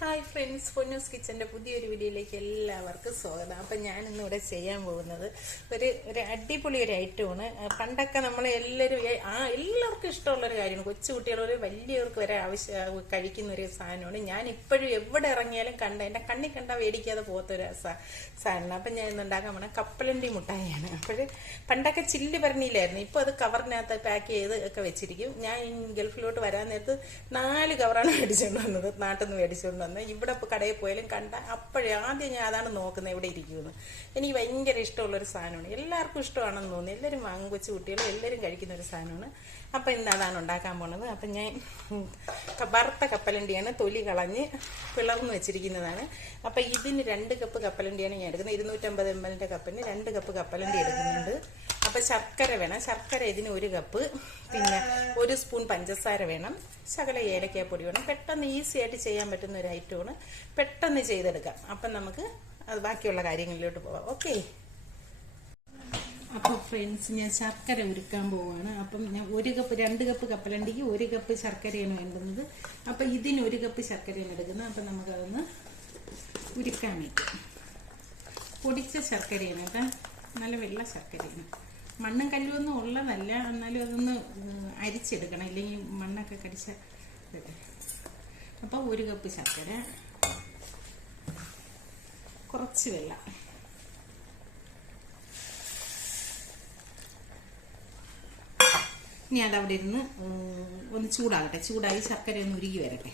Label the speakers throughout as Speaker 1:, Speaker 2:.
Speaker 1: Hi friends Ponnoos കിച്ചന്റെ പുതിയൊരു വീഡിയോയിലേക്ക് എല്ലാവർക്കും സ്വാഗതം. അപ്പം ഞാൻ ഇന്നിവിടെ ചെയ്യാൻ പോകുന്നത് ഒരു ഒരു അടിപൊളി ഒരു ഐറ്റമാണ്. പണ്ടൊക്കെ നമ്മൾ എല്ലാവരും ആ എല്ലാവർക്കും ഇഷ്ടമുള്ളൊരു കാര്യമാണ്. കൊച്ചു കുട്ടികളൊരു വലിയവർക്ക് വരെ ആവശ്യം കഴിക്കുന്ന ഒരു സാധനമാണ്. ഞാൻ ഇപ്പോഴും എവിടെ ഇറങ്ങിയാലും കണ്ട എന്റെ കണ്ണി കണ്ട മേടിക്കാതെ പോകാത്തൊരു സാധനമാണ്. അപ്പം ഞാൻ ഇന്നുണ്ടാക്കാൻ പോണ കപ്പലണ്ടി മുട്ടായിയാണ്. അപ്പോൾ പണ്ടൊക്കെ ചില്ല് പറഞ്ഞില്ലായിരുന്നു ഇപ്പോൾ അത് കവറിനകത്ത് പാക്ക് ചെയ്ത് ഒക്കെ വെച്ചിരിക്കും. ഞാൻ ഗൾഫിലോട്ട് വരാൻ നേരത്ത് നാല് കവറാണ് മേടിച്ചുകൊണ്ട് വന്നത്. നാട്ടിൽ നിന്ന് മേടിച്ചുകൊണ്ട് വന്നത് ഇവിടെ കടയിൽ പോയാലും കണ്ട അപ്പോഴേ ആദ്യം ഞാൻ അതാണ് നോക്കുന്നത് എവിടെ ഇരിക്കുമെന്ന്. എനിക്ക് ഭയങ്കര ഇഷ്ടമുള്ളൊരു സാധനമാണ്. എല്ലാവർക്കും ഇഷ്ടമാണെന്ന് തോന്നുന്നു. എല്ലാവരും വാങ്ങും കൊച്ചു കുട്ടികളും എല്ലാവരും കഴിക്കുന്ന ഒരു സാധനമാണ്. അപ്പം ഇന്ന് അതാണ് ഉണ്ടാക്കാൻ പോണത്. അപ്പം ഞാൻ വറുത്ത കപ്പലണ്ടിയാണ് തൊലി കളഞ്ഞ് പിളർന്ന് വെച്ചിരിക്കുന്നതാണ്. അപ്പം ഇതിന് രണ്ട് കപ്പ് കപ്പലണ്ടിയാണ് ഞാൻ എടുക്കുന്നത്. ഇരുന്നൂറ്റമ്പത് എം എല്ലിന്റെ കപ്പിന് രണ്ട് കപ്പ് കപ്പലണ്ടി എടുക്കുന്നുണ്ട്. അപ്പം ശർക്കര വേണം. ശർക്കര ഇതിന് ഒരു കപ്പ് പിന്നെ ഒരു സ്പൂൺ പഞ്ചസാര വേണം. ശകല ഏലക്കാപ്പൊടി വേണം. പെട്ടെന്ന് ഈസി ആയിട്ട് ചെയ്യാൻ പറ്റുന്ന ഒരു ഐറ്റമാണ് പെട്ടെന്ന് ചെയ്തെടുക്കാം. അപ്പം നമുക്ക് അത് ബാക്കിയുള്ള കാര്യങ്ങളിലോട്ട് പോവാം. ഓക്കെ അപ്പോൾ ഫ്രണ്ട്സ് ഞാൻ ശർക്കര ഉരുക്കാൻ പോവാണ്. അപ്പം ഞാൻ ഒരു കപ്പ് രണ്ട് കപ്പ് കപ്പലണ്ടിക്ക് ഒരു കപ്പ് ശർക്കരയാണ് വേണ്ടുന്നത്. അപ്പം ഇതിന് ഒരു കപ്പ് ശർക്കരയാണ് എടുക്കുന്നത്. അപ്പം നമുക്കതൊന്ന് ഉരുക്കാൻ വയ്ക്കും പൊടിച്ച ശർക്കരയാണ് കേട്ടോ. നല്ല വെള്ള ശർക്കരയാണ്. മണ്ണും കല്ലുമൊന്നും ഉള്ളതല്ല. എന്നാലും അതൊന്ന് അരിച്ചെടുക്കണം. ഇല്ലെങ്കിൽ മണ്ണൊക്കെ കടിച്ച അപ്പോൾ ഒരു കപ്പ് ശർക്കര കുറച്ച് വെള്ളം. ഇനി അതവിടെ ഇരുന്ന് ഒന്ന് ചൂടാകട്ടെ. ചൂടായി ശർക്കര ഒന്ന് ഉരുകി വരട്ടെ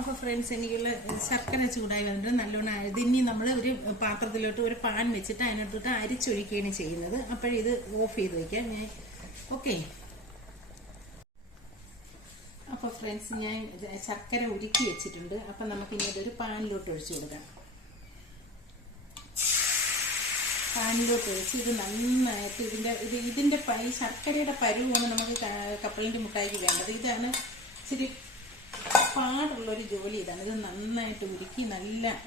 Speaker 1: അപ്പോൾ ഫ്രണ്ട്സ് എനിക്കുള്ള ശർക്കര ചൂടായി വന്നിട്ട് നല്ലോണം ഇതിനി നമ്മൾ ഒരു പാത്രത്തിലോട്ട് ഒരു പാൻ വെച്ചിട്ട് അതിനകത്തോട്ട് അരിച്ചൊഴിക്കുകയാണ് ചെയ്യുന്നത്. അപ്പോഴിത് ഓഫ് ചെയ്ത് വയ്ക്കാം ഞാൻ ഓക്കെ. അപ്പോൾ ഫ്രണ്ട്സ് ഞാൻ ശർക്കര ഉരുക്കി വെച്ചിട്ടുണ്ട്. അപ്പം നമുക്ക് ഇനി ഒരു പാനിലോട്ട് ഒഴിച്ചു കൊടുക്കാം. പാനിലോട്ട് ഒഴിച്ച് ഇത് നന്നായിട്ട് ഇതിന്റെ ഇത് ഇതിന്റെ ശർക്കരയുടെ പരുവാണ് നമുക്ക് കപ്പലിന്റെ മുട്ടായിക്ക് വേണ്ടത്. ഇതാണ് ഇച്ചിരി പാടുള്ളൊരു ജോലി ഇതാണ്. ഇത് നന്നായിട്ട് ഉരുക്കി നല്ല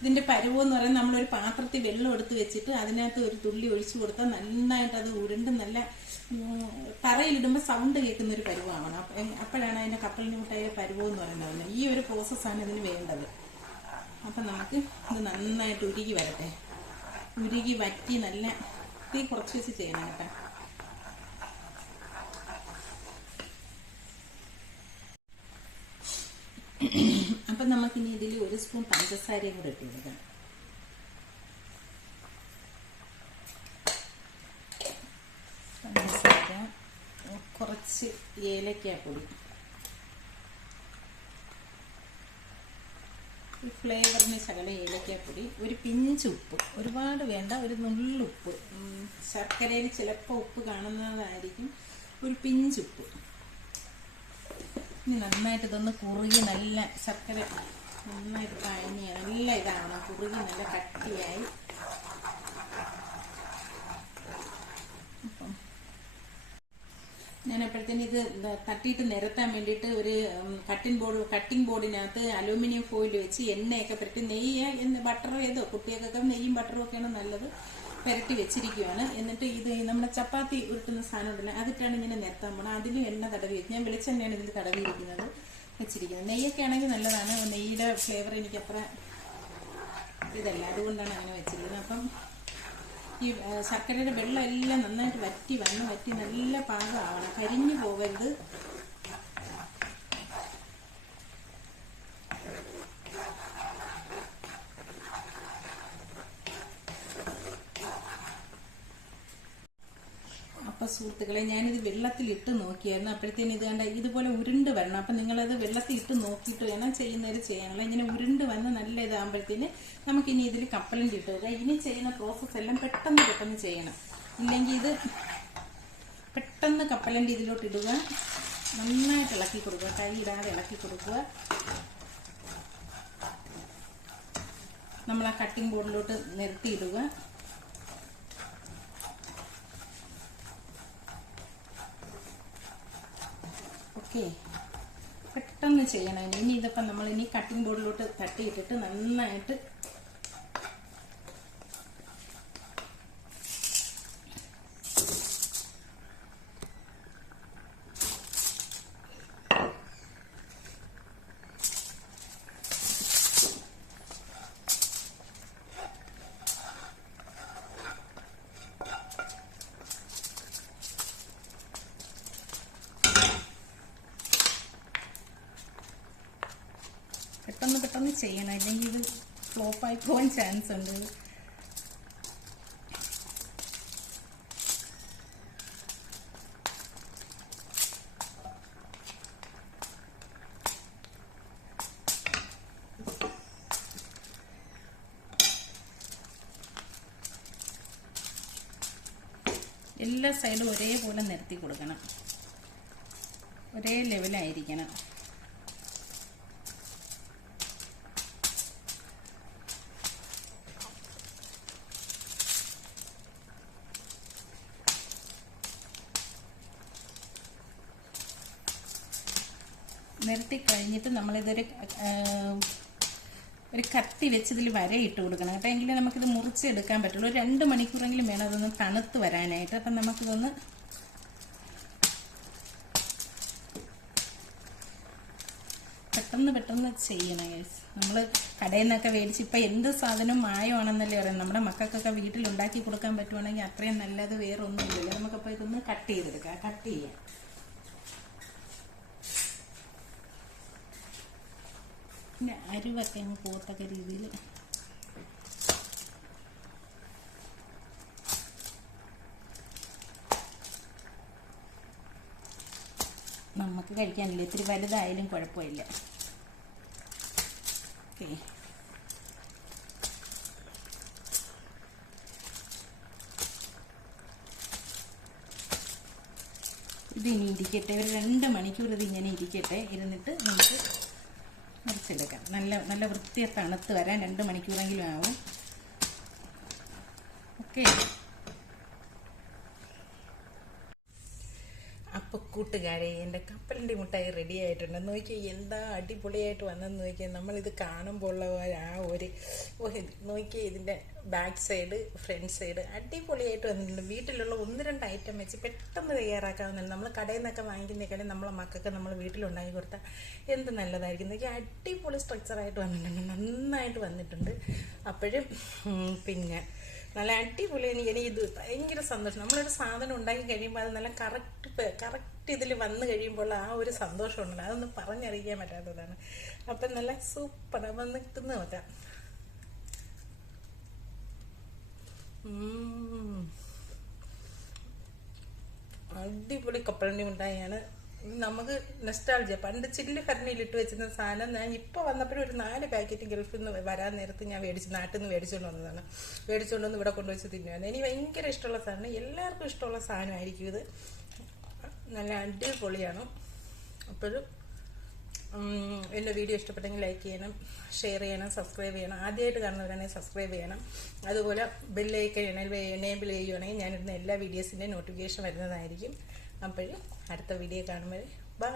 Speaker 1: ഇതിന്റെ പരുവെന്ന് പറയുന്നത് നമ്മളൊരു പാത്രത്തിൽ വെള്ളം എടുത്ത് വെച്ചിട്ട് അതിനകത്ത് ഒരു തുള്ളി ഒഴിച്ചു കൊടുത്താൽ നന്നായിട്ട് അത് ഉരുണ്ട് നല്ല തറയിലിടുമ്പോൾ സൗണ്ട് കേൾക്കുന്ന ഒരു അപ്പ- അപ്പോഴാണ് അതിന്റെ കപ്പലിന് മുട്ടായ പരുവെന്ന് പറയുന്നത്. ഈ ഒരു പ്രോസസ്സാണ് ഇതിന് വേണ്ടത്. അപ്പം നമുക്ക് ഇത് നന്നായിട്ട് ഉരുകി വരട്ടെ. ഉരുകി വറ്റി നല്ല തീ കുറച്ച് വെച്ച് ചെയ്യണം കേട്ടോ. അപ്പം നമുക്കിനി ഇതിൽ ഒരു സ്പൂൺ പഞ്ചസാരയും കൂടെ ഇട്ട് കൊടുക്കാം. പഞ്ചസാര കുറച്ച് ഏലക്കാപ്പൊടി ഈ ഫ്ലേവറിന് ശകല ഏലക്കാപ്പൊടി ഒരു പിഞ്ച് ഉപ്പ് ഒരുപാട് വേണ്ട ഒരു നുള്ളുപ്പ് ശർക്കരയിൽ ചിലപ്പോൾ ഉപ്പ് കാണുന്നതായിരിക്കും. ഒരു പിഞ്ച് ഉപ്പ്. ഇനി നന്നായിട്ട് ഇതൊന്ന് കുറുകി നല്ല ശർക്കര നന്നായിട്ട് കഴിഞ്ഞ് നല്ല ഇതാണ്. കുറുകി നല്ല കട്ടിയായി. ഞാനപ്പോഴത്തേന് ഇത് തട്ടിയിട്ട് നിരത്താൻ വേണ്ടിയിട്ട് ഒരു കട്ടിംഗ് ബോർഡ് കട്ടിംഗ് ബോർഡിനകത്ത് അലൂമിനിയം ഫോയിൽ വെച്ച് എണ്ണയൊക്കെ പറ്റി നെയ്യ് ബട്ടർ ഏതോ കുട്ടികൾക്കൊക്കെ നെയ്യും ബട്ടറും ഒക്കെയാണ് നല്ലത്. പുരട്ടി വെച്ചിരിക്കുകയാണ് എന്നിട്ട് ഇത് നമ്മുടെ ചപ്പാത്തി ഉരുട്ടുന്ന സാധനം ഉണ്ടല്ലോ അതിട്ടാണ് ഇങ്ങനെ നിരത്താൻ പോണത്. അതിലും എണ്ണ തടവി ഞാൻ വെളിച്ചെണ്ണയാണ് ഇതിൽ തടവിയിരിക്കുന്നത് വെച്ചിരിക്കുന്നത്. നെയ്യൊക്കെ ആണെങ്കിൽ നല്ലതാണ്. നെയ്യുടെ ഫ്ലേവർ എനിക്ക് അത്ര ഇതല്ല. അതുകൊണ്ടാണ് അങ്ങനെ വെച്ചിരിക്കുന്നത്. അപ്പം ഈ ശർക്കരയുടെ വെള്ളം എല്ലാം നന്നായിട്ട് വറ്റി വന്ന് വറ്റി നല്ല പാകമാവണം. കരിഞ്ഞു പോകരുത് അപ്പൊ സുഹൃത്തുക്കളെ ഞാനിത് വെള്ളത്തിലിട്ട് നോക്കിയായിരുന്നു. അപ്പോഴത്തേന് ഇത് കണ്ട ഇതുപോലെ ഉരുണ്ട് വരണം. അപ്പം നിങ്ങളത് വെള്ളത്തിൽ ഇട്ട് നോക്കിയിട്ട് വേണം ചെയ്യുന്നവർ ചെയ്യാനുള്ള. ഇങ്ങനെ ഉരുണ്ട് വന്ന് നല്ല ഇതാകുമ്പോഴത്തേന് നമുക്കിനി ഇതിൽ കപ്പലിന്റെ ഇട്ട് ഇനി ചെയ്യുന്ന പ്രോസസ്സ് എല്ലാം പെട്ടെന്ന് പെട്ടെന്ന് ചെയ്യണം. ഇല്ലെങ്കിൽ ഇത് പെട്ടെന്ന് കപ്പലിന്റെ ഇതിലോട്ട് ഇടുക. നന്നായിട്ട് ഇളക്കി കൊടുക്കുക. കൈ ഇടാതെ ഇളക്കി കൊടുക്കുക. നമ്മൾ ആ കട്ടിംഗ് ബോർഡിലോട്ട് നിരത്തിയിടുക ഓക്കെ പെട്ടെന്ന് ചെയ്യണം ഇനി. ഇതിപ്പം നമ്മൾ ഇനി കട്ടിംഗ് ബോർഡിലോട്ട് തട്ടിയിട്ടിട്ട് നന്നായിട്ട് പെട്ടെന്ന് പെട്ടെന്ന് ചെയ്യണം. അല്ലെങ്കിൽ ഇത് ഫ്ലോപ്പായി പോകാൻ ചാൻസ് ഉണ്ട്. എല്ലാ സൈഡും ഒരേപോലെ നിരത്തി കൊടുക്കണം. ഒരേ ലെവലായിരിക്കണം നിരത്തി കഴിഞ്ഞിട്ട് നമ്മളിതൊരു ഒരു കത്തി വെച്ച് ഇതിൽ വര ഇട്ട് കൊടുക്കണം കേട്ടോ. എങ്കിലും നമുക്കിത് മുറിച്ചെടുക്കാൻ പറ്റുള്ളൂ. രണ്ട് മണിക്കൂറെങ്കിലും വേണം അതൊന്ന് തണുത്ത് വരാനായിട്ട്. അപ്പം നമുക്കിതൊന്ന് പെട്ടെന്ന് പെട്ടെന്ന് ചെയ്യണം ഗൈസ് നമ്മൾ കടയിൽ നിന്നൊക്കെ മേടിച്ച് ഇപ്പം എന്ത് സാധനം മായമാണെന്നല്ലേ പറയാം നമ്മുടെ മക്കൾക്കൊക്കെ വീട്ടിൽ ഉണ്ടാക്കി കൊടുക്കാൻ പറ്റുവാണെങ്കിൽ അത്രയും നല്ലത് വേറൊന്നും ഇല്ലല്ലോ നമുക്കപ്പോൾ ഇതൊന്ന് കട്ട് ചെയ്തെടുക്കാം. കട്ട് ചെയ്യാം. പിന്നെ അരിവൊക്കെ അങ്ങ് പോത്തക്ക രീതിയിൽ നമുക്ക് കഴിക്കാനില്ല. ഇത്തിരി വലുതായാലും കുഴപ്പമില്ല. ഓക്കെ. ഇത് ഇനി ഇരിക്കട്ടെ. ഒരു രണ്ട് മണിക്കൂർ ഇത് ഇങ്ങനെ ഇരിക്കട്ടെ. ഇരുന്നിട്ട് നമുക്ക് മുറിച്ചെടുക്കാം നല്ല നല്ല വൃത്തിയെ തണുത്ത് വരാൻ രണ്ട് മണിക്കൂറെങ്കിലും ആവും. ഓക്കെ. അപ്പൊ കൂട്ടുകാരെ എന്റെ കപ്പലിന്റെ മുട്ടായി റെഡി ആയിട്ടുണ്ട്. നോക്കി എന്താ അടിപൊളിയായിട്ട് വന്നെന്ന് നോക്കിയാൽ നമ്മളിത് കാണുമ്പോൾ ഉള്ള ആ ഒരു നോക്കി ഇതിന്റെ ബാക്ക് സൈഡ് ഫ്രണ്ട് സൈഡ് അടിപൊളിയായിട്ട് വന്നിട്ടുണ്ട്. വീട്ടിലുള്ള ഒന്ന് രണ്ട് ഐറ്റം വെച്ച് പെട്ടെന്ന് തയ്യാറാക്കാവുന്നതാണ്. നമ്മൾ കടയിൽ നിന്നൊക്കെ വാങ്ങിക്കുന്നേക്കാളും നമ്മളെ മക്കൾക്ക് നമ്മൾ വീട്ടിലുണ്ടാക്കി കൊടുത്താൽ എന്ത് നല്ലതായിരിക്കും. നോക്കി അടിപൊളി സ്ട്രക്ചറായിട്ട് വന്നിട്ടുണ്ട്. നന്നായിട്ട് വന്നിട്ടുണ്ട്. അപ്പോഴും പിന്നെ നല്ല അടിപൊളി എനിക്ക് എനിക്ക് ഇത് ഭയങ്കര സന്തോഷം. നമ്മളൊരു സാധനം ഉണ്ടാക്കി കഴിയുമ്പോൾ അത് നല്ല കറക്റ്റ് കറക്റ്റ് ഇതിൽ വന്നു കഴിയുമ്പോൾ ആ ഒരു സന്തോഷം ഉണ്ടല്ലോ. അതൊന്നും പറഞ്ഞറിയിക്കാൻ പറ്റാത്തതാണ്. അപ്പം നല്ല സൂപ്പർ വന്ന് നിൽക്കുന്ന നോക്കാം. അടിപൊളി കപ്പലണ്ടി മിഠായിയാണ്. നമുക്ക് നെസ്റ്റാൾജിയ പണ്ട് ചില്ല് ഭരണിയിൽ ഇട്ട് വെച്ചിരുന്ന സാധനം ഞാൻ ഇപ്പോൾ വന്നപ്പോഴും ഒരു നാല് പാക്കറ്റ് ഗൾഫിൽ നിന്ന് വരാൻ നേരത്ത് ഞാൻ മേടിച്ച് നാട്ടിൽ നിന്ന് മേടിച്ചുകൊണ്ട് വന്നതാണ്. മേടിച്ചുകൊണ്ട് വന്ന് ഇവിടെ കൊണ്ടുവച്ച് തിന്നുവാണ്. എനിക്ക് ഭയങ്കര ഇഷ്ടമുള്ള സാധനം. എല്ലാവർക്കും ഇഷ്ടമുള്ള സാധനമായിരിക്കും ഇത്. നല്ല അടിപൊളിയാണ്. അപ്പോഴും എന്റെ വീഡിയോ ഇഷ്ടപ്പെട്ടെങ്കിൽ ലൈക്ക് ചെയ്യണം ഷെയർ ചെയ്യണം സബ്സ്ക്രൈബ് ചെയ്യണം. ആദ്യമായിട്ട് കാണുന്നവരാണെങ്കിൽ സബ്സ്ക്രൈബ് ചെയ്യണം. അതുപോലെ ബെല്ലൈക്കൻ എനേബിൾ ചെയ്യുകയാണെങ്കിൽ ഞാനിരുന്ന എല്ലാ വീഡിയോസിന്റെയും നോട്ടിഫിക്കേഷൻ വരുന്നതായിരിക്കും. അപ്പോഴും അടുത്ത വീഡിയോ കാണുമ്പോൾ ബൈ